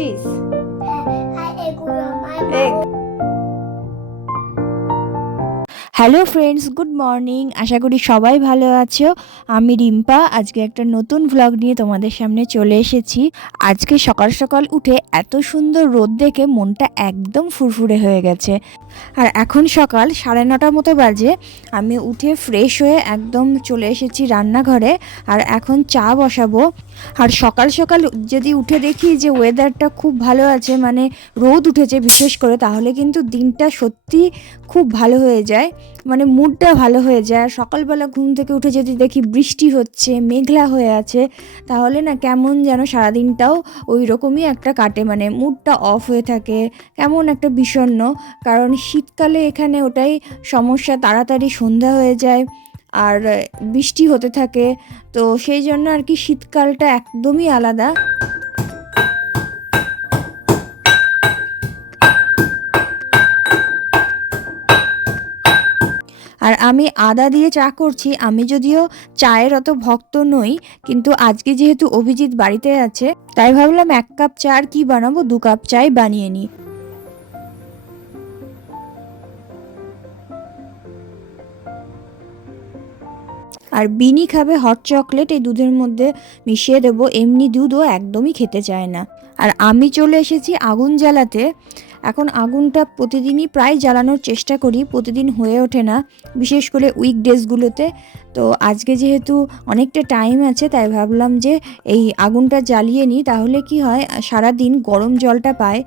Egg. Hello friends good morning আশা করি সবাই ভালো আছো। আমি রিম্পা। আজকে একটা নতুন ভ্লগ নিয়ে তোমাদের সামনে চলে এসেছি। আজকে সকাল সকাল উঠে এত সুন্দর রোদ দেখে মনটা একদম ফুরফুরে হয়ে গেছে। আর এখন সকাল সাড়ে নটার মতো বাজে। আমি উঠে ফ্রেশ হয়ে একদম চলে এসেছি রান্নাঘরে। আর এখন চা বসাবো। আর সকাল সকাল যদি উঠে দেখি যে ওয়েদারটা খুব ভালো আছে মানে রোদ উঠেছে বিশেষ করে, তাহলে কিন্তু দিনটা সত্যি খুব ভালো হয়ে যায়। মানে মুডটা ভালো হয়ে যায়। আর সকালবেলা ঘুম থেকে উঠে যদি দেখি বৃষ্টি হচ্ছে, মেঘলা হয়ে আছে, তাহলে না কেমন যেন সারাদিনটাও ওই রকমই একটা কাটে। মানে মুডটা অফ হয়ে থাকে, কেমন একটা বিষণ্ণ। কারণ শীতকালে এখানে ওটাই সমস্যা, তাড়াতাড়ি সন্ধ্যা হয়ে যায়। আর বৃষ্টি হতে থাকে। তো সেই জন্য আর কি শীতকালটা একদমই আলাদা। আর আমি আদা দিয়ে চা করছি। আমি যদিও চায়ের অত ভক্ত নই, কিন্তু আজকে যেহেতু অভিজিৎ বাড়িতে আছে, তাই ভাবলাম এক কাপ চা আর কি বানাবো, দু কাপ চাই বানিয়ে নিই। আর বিনি খাবে হট চকলেট এই দুধের মধ্যে মিশিয়ে দেবো। এমনি দুধও একদমই খেতে চায় না। আর আমি চলে এসেছি আগুন জ্বালাতে। এখন আগুনটা প্রতিদিনই প্রায় জ্বালানোর চেষ্টা করি, প্রতিদিন হয়ে ওঠে না, বিশেষ করে উইক উইকডেজগুলোতে তো আজকে যেহেতু অনেকটা টাইম আছে, তাই ভাবলাম যে এই আগুনটা জ্বালিয়ে নিই, তাহলে কি হয় সারা দিন গরম জলটা পায়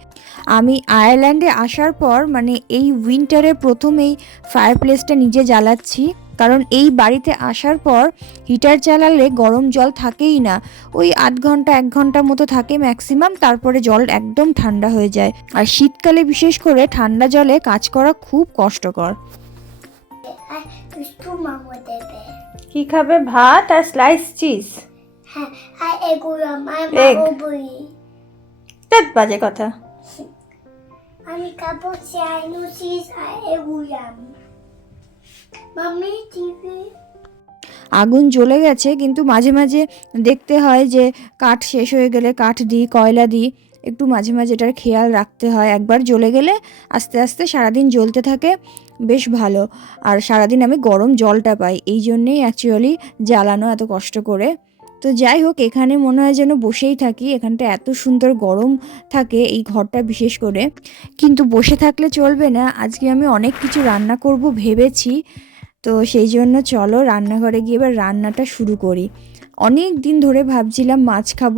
আমি আয়ারল্যান্ডে আসার পর মানে এই উইন্টারে প্রথমেই ফায়ার প্লেসটা নিজে জ্বালাচ্ছি। কারণ এই বাড়িতে আসার পর হিটার চালালে গরম জল থাকেই না। ওই আধ ঘণ্টা এক ঘণ্টা মতো থাকে ম্যাক্সিমাম তারপরে জল একদম ঠান্ডা হয়ে যায়। আর শীতকালে বিশেষ করে ঠান্ডা জলে কাজ করা খুব কষ্টকর. কি খাবে? ভাত আর স্লাইস চিজ বাজে কথা। আমি খাব চাইনো চিজ আর এগুলাম আগুন জ্বলে গেছে, কিন্তু মাঝে মাঝে দেখতে হয় যে কাঠ শেষ হয়ে গেলে কাঠ দিই, কয়লা দিই, একটু মাঝে মাঝে এটার খেয়াল রাখতে হয়। একবার জ্বলে গেলে আস্তে আস্তে সারাদিন জ্বলতে থাকে, বেশ ভালো। আর সারাদিন আমি গরম জলটা পাই, এই জন্যেই অ্যাকচুয়ালি জ্বালানো এত কষ্ট করে। তো যাই হোক, এখানে মনে হয় যেন বসেই থাকি। এখানটা এত সুন্দর গরম থাকে এই ঘরটা বিশেষ করে। কিন্তু বসে থাকলে চলবে না। আজকে আমি অনেক কিছু রান্না করব ভেবেছি। তো সেই জন্য চলো রান্নাঘরে গিয়ে এবার রান্নাটা শুরু করি। অনেক দিন ধরে ভাবছিলাম মাছ খাব,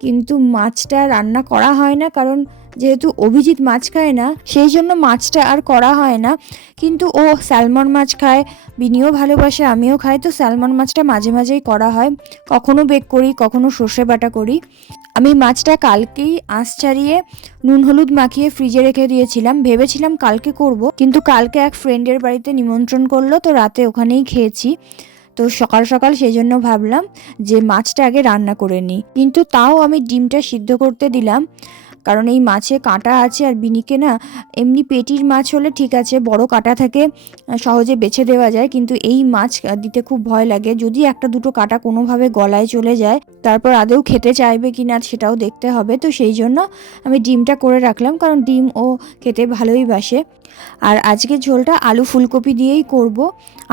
কিন্তু মাছটা রান্না করা হয় না কারণ যেহেতু অভিজিৎ মাছ খায় না, সেই জন্য মাছটা আর করা হয় না। কিন্তু ও স্যালমন মাছ খায়, বিনিও ভালোবাসে, আমিও খাই। তো স্যালমন মাছটা মাঝে মাঝেই করা হয়। কখনো বেক করি, কখনো সর্ষে বাটা করি। আমি মাছটা কালকেই আঁশ ছাড়িয়ে, নুন হলুদ মাখিয়ে ফ্রিজে রেখে দিয়েছিলাম। ভেবেছিলাম কালকে করব, কিন্তু কালকে এক ফ্রেন্ডের বাড়িতে নিমন্ত্রণ করল, তো রাতে ওখানেই খেয়েছি। তো সকাল সকাল সেই জন্য ভাবলাম যে মাছটা আগে রান্না করে নিই। কিন্তু তাও আমি ডিমটা সিদ্ধ করতে দিলাম। কারণ এই মাছে কাঁটা আছে আর বিনিকে না এমনি পেটির মাছ হলে ঠিক আছে, বড় কাঁটা থাকে সহজে বেছে দেওয়া যায়, কিন্তু এই মাছ দিতে খুব ভয় লাগে। যদি একটা দুটো কাঁটা কোনোভাবে গলায় চলে যায়, তারপর আদৌ খেতে চাইবে কি না সেটাও দেখতে হবে। তো সেই জন্য আমি ডিমটা করে রাখলাম, কারণ ডিম ও খেতে ভালোই বাসে। আর আজকে ঝোলটা আলু ফুলকপি দিয়েই করব।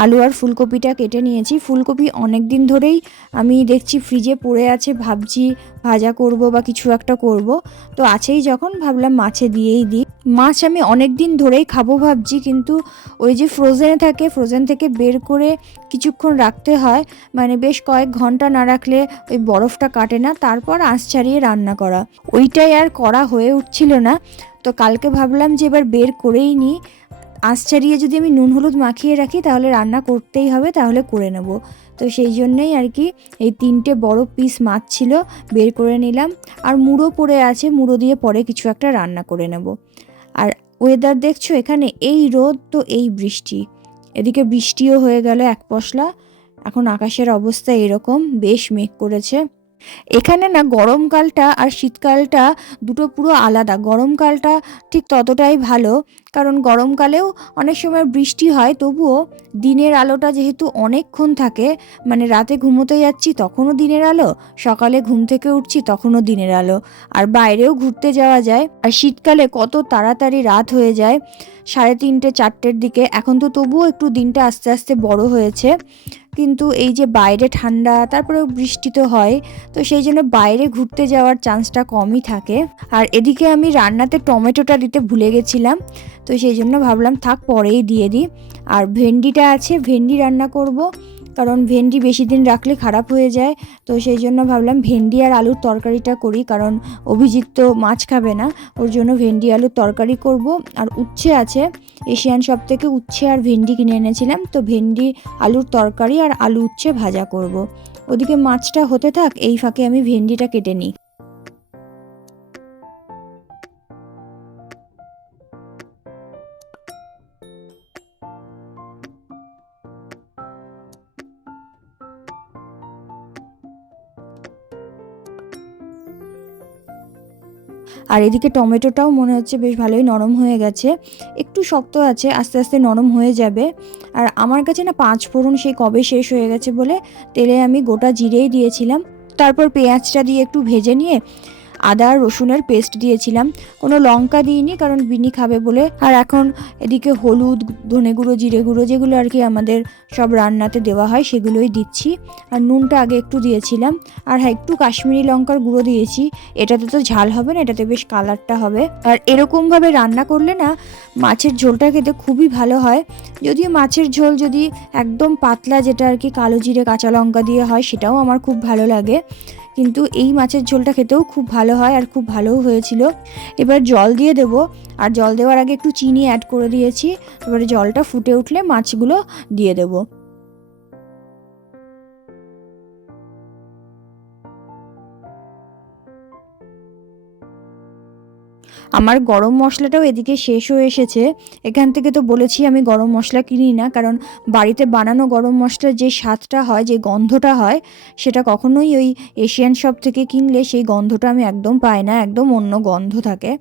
আলু আর ফুলকপিটা কেটে নিয়েছি। ফুলকপি অনেক দিন ধরেই আমি দেখছি ফ্রিজে পড়ে আছে, ভাবছি ভাজা করব বা কিছু একটা করব। তো আছেই যখন, ভাবলাম মাছে দিয়েই দিই। মাছ আমি অনেক দিন ধরেই খাব ভাবছি, কিন্তু ওই যে ফ্রোজেনে থাকে ফ্রোজেন থেকে বের করে কিছুক্ষণ রাখতে হয়। মানে বেশ কয়েক ঘণ্টা না রাখলে ওই বরফটা কাটে না, তারপর আঁশ ছাড়িয়ে রান্না করা। ওইটাই আর করা হয়ে উঠছিল না। তো কালকে ভাবলাম যে এবার বের করেই নিই। আঁশ ছাড়িয়ে যদি আমি নুন হলুদ মাখিয়ে রাখি, তাহলে রান্না করতেই হবে, তাহলে করে নেব। তো সেই জন্যই আর কি এই তিনটে বড় পিস মাছ ছিল, বের করে নিলাম। আর মুড়ো পড়ে আছে, মুড়ো দিয়ে পরে কিছু একটা রান্না করে নেব। আর ওয়েদার দেখছ, এখানে এই রোদ তো এই বৃষ্টি। এদিকে বৃষ্টিও হয়ে গেল এক পশলা। এখন আকাশের অবস্থা এরকম, বেশ মেঘ করেছে। এখানে না গরমকালটা আর শীতকালটা দুটো পুরো আলাদা। গরমকালটা ঠিক ততটাই ভালো, কারণ গরমকালেও অনেক সময় বৃষ্টি হয়, তবুও দিনের আলোটা যেহেতু অনেকক্ষণ থাকে মানে রাতে ঘুমোতে যাচ্ছি তখনও দিনের আলো, সকালে ঘুম থেকে উঠছি তখনও দিনের আলো। আর বাইরেও ঘুরতে যাওয়া যায়, আর শীতকালে কত তাড়াতাড়ি রাত হয়ে যায়, সাড়ে তিনটে চারটের দিকে। এখন তো তবুও একটু দিনটা আস্তে আস্তে বড় হয়েছে। কিন্তু এই যে বাইরে ঠান্ডা তারপরে বৃষ্টি তো হয়, তো সেই জন্য বাইরে ঘুরতে যাওয়ার চান্সটা কমই থাকে। আর এদিকে আমি রান্নাতে টমেটোটা দিতে ভুলে গেছিলাম, তো সেই জন্য ভাবলাম থাক পরেই দিয়ে দিই। আর ভেন্ডিটা আছে, ভেন্ডি রান্না করব, কারণ ভেন্ডি বেশি দিন রাখলে খারাপ হয়ে যায়, তো সেই জন্য ভাবলাম ভেন্ডি আর আলুর তরকারিটা করি, কারণ অভিজিৎ তো মাছ খাবে না, ওর জন্য ভেন্ডি আলুর তরকারি করব। আর উচ্ছে আছে এশিয়ান শপ থেকে উচ্ছে আর ভেন্ডি কিনে এনেছিলাম, তো ভেন্ডি, আলুর তরকারি আর আলু উচ্ছে ভাজা করব। ওদিকে মাছটা হতে থাক, এই ফাঁকে আমি ভেন্ডিটা কেটে নিই আর এদিকে টমেটোটাও মনে হচ্ছে বেশ ভালোই নরম হয়ে গেছে। একটু শক্ত আছে, আস্তে আস্তে নরম হয়ে যাবে। আর আমার কাছে না পাঁচ ফোড়ন সেই কবে শেষ হয়ে গেছে বলে তেলে আমি গোটা জিরেই দিয়েছিলাম। তারপর পেঁয়াজটা দিয়ে একটু ভেজে নিয়ে আদা, রসুনের পেস্ট দিয়েছিলাম। কোনো লঙ্কা দিইনি, কারণ বিনি খাবে বলে। আর এখন এদিকে হলুদ, ধনে গুঁড়ো, জিরে গুঁড়ো, যেগুলো আর কি আমাদের সব রান্নাতে দেওয়া হয়, সেগুলোই দিচ্ছি। আর নুনটা আগে একটু দিয়েছিলাম। আর হ্যাঁ একটু কাশ্মীরি লঙ্কার গুঁড়ো দিয়েছি। এটাতে তো ঝাল হবে না, এটাতে বেশ কালারটা হবে। আর এরকমভাবে রান্না করলে না, মাছের ঝোলটা খেতে খুবই ভালো হয়। যদিও মাছের ঝোল যদি একদম পাতলা, যেটা আর কি কালো জিরে, কাঁচা লঙ্কা দিয়ে হয়, সেটাও আমার খুব ভালো লাগে। কিন্তু এই মাছের ঝোলটা খেতেও খুব ভালো হয় আর খুব ভালোও হয়েছিল। এবার জল দিয়ে দেবো। আর জল দেওয়ার আগে একটু চিনি অ্যাড করে দিয়েছি। এবারে জলটা ফুটে উঠলে মাছগুলো দিয়ে দেবো। আমার গরম মশলাটাও এদিকে শেষ হয়ে এসেছে। এখান থেকে তো বলেছি আমি গরম মশলা কিনি না, কারণ বাড়িতে বানানো গরম মশলার যে স্বাদটা হয়, যে গন্ধটা হয়, সেটা কখনোই ওই এশিয়ান শপ থেকে কিনলে সেই গন্ধটা আমি একদম পাই না, একদম অন্য গন্ধ থাকে।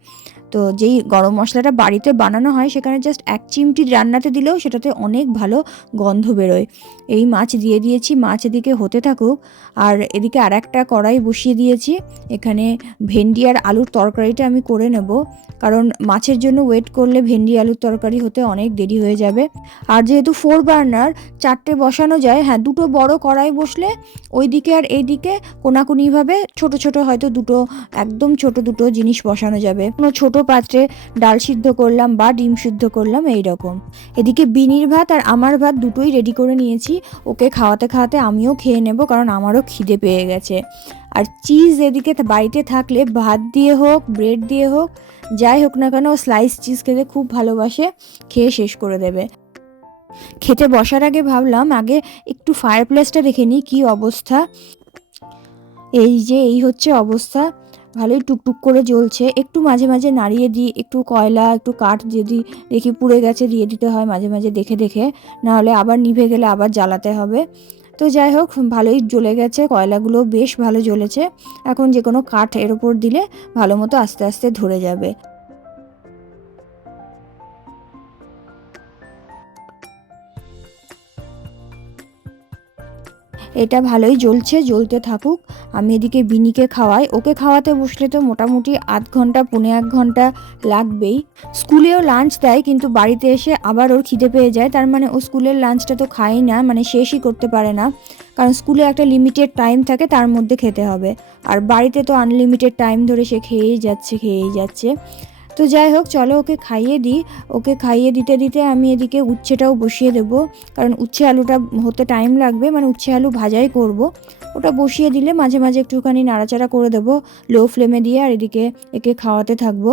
তো যেই গরম মশলাটা বাড়িতে বানানো হয়, সেখানে জাস্ট এক চিমটি রান্নাতে দিলেও সেটাতে অনেক ভালো গন্ধ বেরোয়। এই মাছ দিয়ে দিয়েছি, মাছ এদিকে হতে থাকুক। আর এদিকে আর একটা কড়াই বসিয়ে দিয়েছি। এখানে ভেন্ডি আর আলুর তরকারিটা আমি করে নেব। কারণ মাছের জন্য ওয়েট করলে ভেন্ডি আলুর তরকারি হতে অনেক দেরি হয়ে যাবে। আর যেহেতু ফোর বার্নার চারটে বসানো যায় হ্যাঁ দুটো বড় কড়াই বসলে ওই দিকে আর এই দিকে কোনাকুনিভাবে ছোট ছোট হয়তো দুটো, একদম ছোট দুটো জিনিস বসানো যাবে। কোনো ছোট পাত্রে ডাল সিদ্ধ করলাম বা ডিম সিদ্ধ করলাম এই রকম এদিকে বিনির ভাত আর আমার ভাত দুটোই রেডি করে নিয়েছি। ওকে খাওয়াতে খাওয়াতে আমিও খেয়ে নেব কারণ আমারও খিদে পেয়ে গেছে। আর চিজ এদিকে বাড়িতে থাকলে ভাত দিয়ে হোক ব্রেড দিয়ে হোক, যাই হোক না কেন স্লাইস চিজ খেতে খুব ভালোবাসে, খেয়ে শেষ করে দেবে। খেতে বসার আগে ভাবলাম, আগে একটু ফায়ার প্লেসটা দেখে নিই কী অবস্থা। এই যে, এই হচ্ছে অবস্থা। ভালোই টুকটুক করে জ্বলছে। একটু মাঝে মাঝে নাড়িয়ে দিই, একটু কয়লা, একটু কাঠ যদি দেখি পুড়ে গেছে দিয়ে দিতে হয় মাঝে মাঝে দেখে দেখে। নাহলে আবার নিভে গেলে আবার জ্বালাতে হবে। তো যাই হোক, ভালোই জ্বলে গেছে, কয়লাগুলো বেশ ভালো জ্বলেছে। এখন যে কোনো কাঠ এর ওপর দিলে ভালো মতো আস্তে আস্তে ধরে যাবে। এটা ভালোই জ্বলছে, জ্বলতে থাকুক। আমি এদিকে বিনিকে খাওয়াই। ওকে খাওয়াতে বসলে তো মোটামুটি আধ ঘণ্টা, পৌনে এক ঘণ্টা লাগবেই। স্কুলেও লাঞ্চ দেয়, কিন্তু বাড়িতে এসে আবার ওর খিদে পেয়ে যায়। তার মানে ও স্কুলের লাঞ্চটা তো খায় না মানে শেষই করতে পারে না। কারণ স্কুলে একটা লিমিটেড টাইম থাকে, তার মধ্যে খেতে হবে। আর বাড়িতে তো আনলিমিটেড টাইম ধরে সে খেয়েই যাচ্ছে খেয়েই যাচ্ছে। তো যাই হোক, চলো ওকে খাইয়ে দিই। ওকে খাইয়ে দিতে দিতে আমি এদিকে উচ্ছেটাও বসিয়ে দেবো। কারণ উচ্ছে আলুটা হতে টাইম লাগবে মানে উচ্ছে আলু ভাজাই করব। ওটা বসিয়ে দিলে মাঝে মাঝে একটুখানি নাড়াচাড়া করে দেবো লো ফ্লেমে দিয়ে আর এদিকে একে খাওয়াতে থাকব।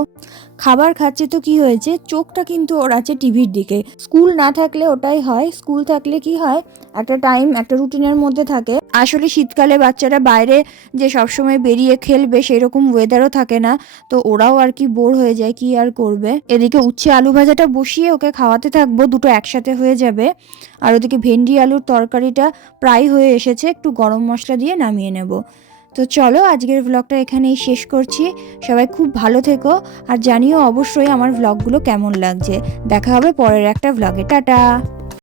খাবার খাচ্ছে তো কি হয়েছে, চোখটা কিন্তু ওর আছে টিভির দিকে। স্কুল না থাকলে ওটাই হয়, স্কুল থাকলে কি হয়, একটা টাইম একটা রুটিনের মধ্যে থাকে। আসলে শীতকালে বাচ্চারা বাইরে যে সবসময় বেরিয়ে খেলবে, সেরকম ওয়েদারও থাকে না। তো ওরাও আর কি বোর হয়ে যায় কি আর করবে? এদিকে উচ্ছে আলু ভাজাটা বসিয়ে ওকে খাওয়াতে থাকব, দুটো একসাথে হয়ে যাবে। আর ওদিকে ভেন্ডি আলুর তরকারিটা প্রায় হয়ে এসেছে, একটু গরম মশলা দিয়ে নামিয়ে নেব। তো চলো, আজকের ভ্লগটা এখানেই শেষ করছি। সবাই খুব ভালো থেকো, আর জানিও অবশ্যই আমার ভ্লগগুলো কেমন লাগছে। দেখা হবে পরের একটা ভ্লগে টাটা!